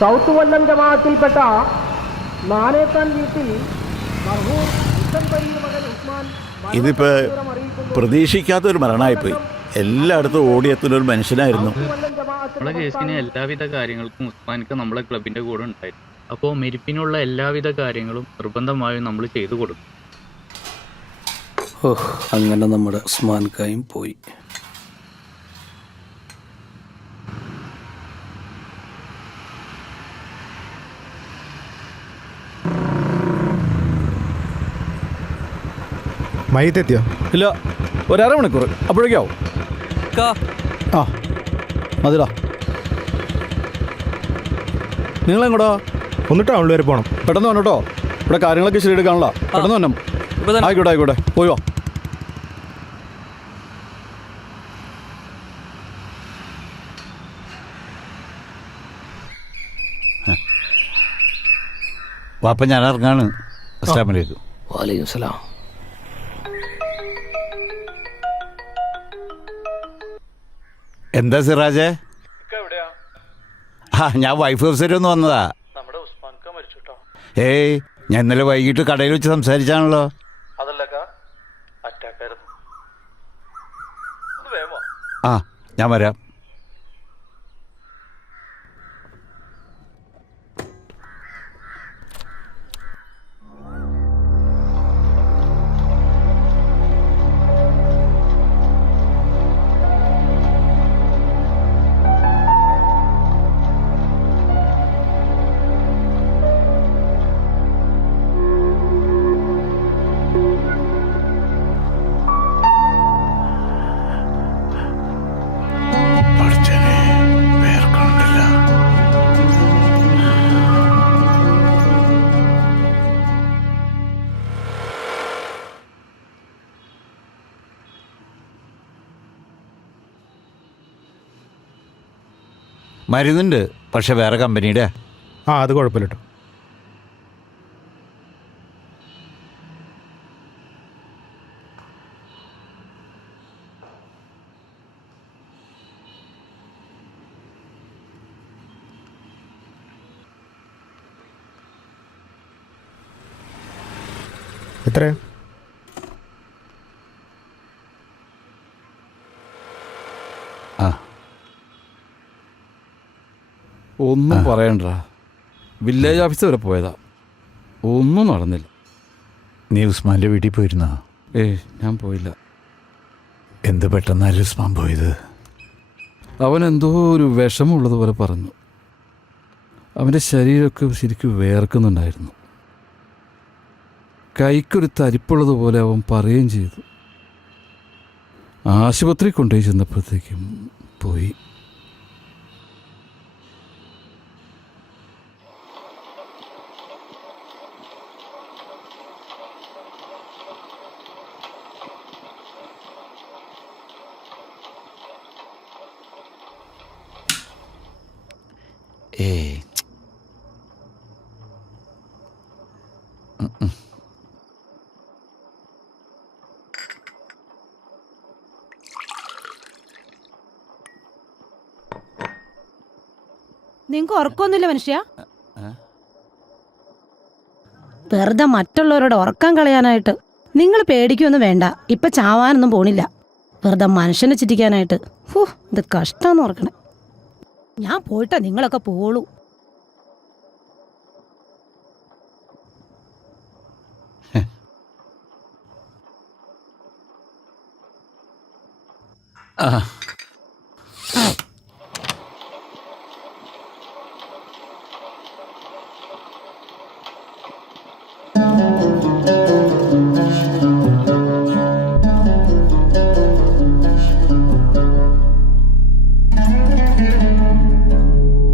South കൊല്ലം ജമാഅത്തിൽപ്പെട്ട നാലേക്കാൻ വീട്ടിൽ ഇതിപ്പോ പ്രതീക്ഷിക്കാത്തൊരു മരണമായിപ്പോയി. എല്ലായിടത്തും ഓടിയെത്തുന്ന ഒരു മനുഷ്യനായിരുന്നു. നമ്മളെ കേസിന് എല്ലാവിധ കാര്യങ്ങൾക്കും ഉസ്മാനിക്ക് നമ്മളെ ക്ലബിന്റെ കൂടെ ഉണ്ടായിരുന്നു. അപ്പോൾ മെരിപ്പിനുള്ള എല്ലാവിധ കാര്യങ്ങളും നിർബന്ധമായും നമ്മൾ ചെയ്തു കൊടുക്കും. ഓഹ് അങ്ങനെ നമ്മുടെ ഉസ്മാൻ കായും പോയി. മയ്യത്തെത്തിയോ ഇല്ല ഒരു അരമണിക്കൂർ അപ്പോഴേക്കാവും ആ മതിടാ. നിങ്ങളെങ്ങോട്ടോ ഒന്ന് ടൗണിൽ വരെ പോകണം പെട്ടെന്ന് വന്നോട്ടോ. ഇവിടെ കാര്യങ്ങളൊക്കെ ശരിയെടുക്കാണല്ലോ പെട്ടെന്ന് വന്നം. ആയിക്കോട്ടെ ആയിക്കോട്ടെ. പോയോ വാപ്പ ഞാൻ ഇറങ്ങാണ്. വാലൈക്കും സലാം. എന്താ സിറാജേ? ആ ഞാൻ വൈഫ് ഹൗസിൽ ഒന്ന് വന്നതാ. ഏയ് ഞാൻ ഇന്നലെ വൈകിട്ട് കടയിൽ വെച്ച് സംസാരിച്ചാണല്ലോ. ആ ഞാൻ വരാം. മരുന്നുണ്ട് പക്ഷെ വേറെ കമ്പനിയുടെ. ആ അത് കുഴപ്പമില്ല കേട്ടോ എത്ര ഒന്നും പറയണ്ട. വില്ലേജ് ഓഫീസ് വരെ പോയതാ. ഒന്നും നടന്നില്ല. നീ ഉസ്മാന്റെ വീട്ടിൽ പോയിരുന്നോ? ഏയ് ഞാൻ പോയില്ല. എന്ത് പെട്ടെന്നാലും ഉസ്മാൻ പോയത്? അവൻ എന്തോ ഒരു വിഷമമുള്ളത് പോലെ പറഞ്ഞു. അവന്റെ ശരീരമൊക്കെ ശരിക്കും വേർക്കുന്നുണ്ടായിരുന്നു. കൈക്കൊരു തരിപ്പുള്ളതുപോലെ അവൻ പറയുകയും ചെയ്തു. ആശുപത്രി കൊണ്ടുപോയി ചെന്നപ്പോഴത്തേക്കും പോയി. ഏയ് നിങ്ങൾക്ക് ഉറക്കമൊന്നുമില്ല മനുഷ്യ? വെറുതെ മറ്റുള്ളവരോട് ഉറക്കം കളയാനായിട്ട്. നിങ്ങൾ പേടിക്കൊന്നും വേണ്ട. ഇപ്പൊ ചാവാനൊന്നും പോണില്ല. വെറുതെ മനുഷ്യനെ ചിരിക്കാനായിട്ട്. ഹൂ ഇത് കഷ്ടം ഓർക്കണേ. ഞാൻ പോയിട്ടാ നിങ്ങളൊക്കെ പോളൂ ആ.